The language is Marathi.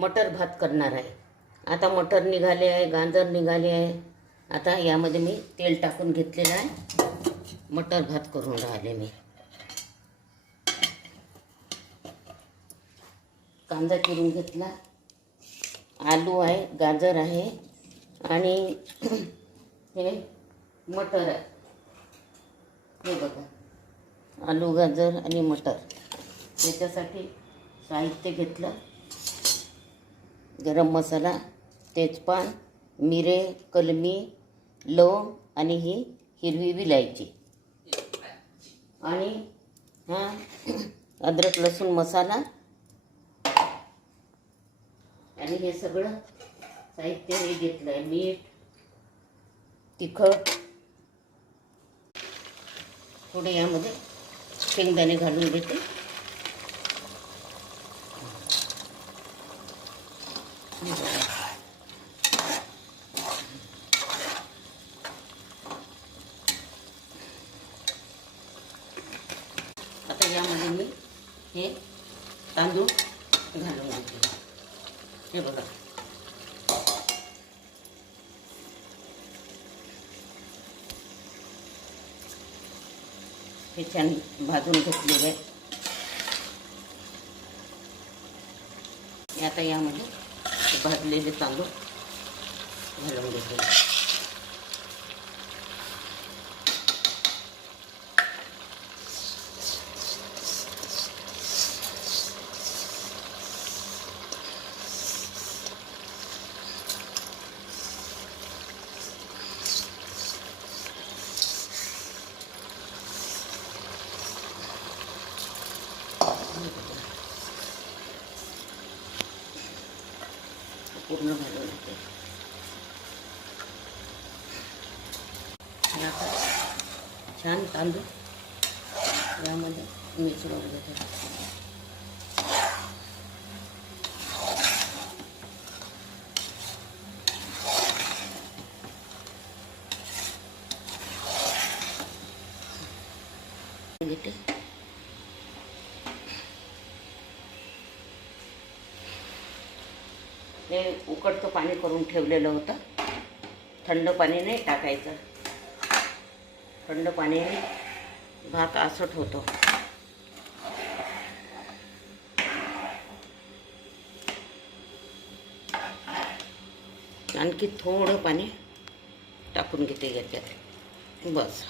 मटर भात करणार आहे. आता मटर निघाले आहे, गाजर निघाले आहे. आता यामध्ये मी तेल टाकून घेतलेलं आहे. मटर भात करून राहिले मी. कांदा चिरून घेतला, आलू आहे, गाजर आहे आणि हे मटर आहे. हे बघा, आलू, गाजर आणि मटर. त्याच्यासाठी साहित्य घेतलं: गरम मसाला, तेजपान, मिरे, कलमी, लवंग आणि ही हिरवी विलायची आणि हा अद्रक लसूण मसाला. आणि हे सगळं साहित्य हे घेतलं आहे: मीठ, तिखट, थोडे यामध्ये शेंगदाणे घालून घेते. आता यामध्ये मी हे तांदूळ घालून घेते. हे बघा, हे छान भाजून घेतलेले आहे. आता यामध्ये भाजलेले तांदूळ घालून घेते. पूर्ण घालून घेते. आता छान तांदूळ यामध्ये मिसळून घेते. हे उकळतं पाणी करून ठेवलेलं होतं. थंड पाणी नाही टाकायचं. थंड पाण्याने भात आसट होतो. आणखी थोडं पाणी टाकून घेते याच्यात. बस.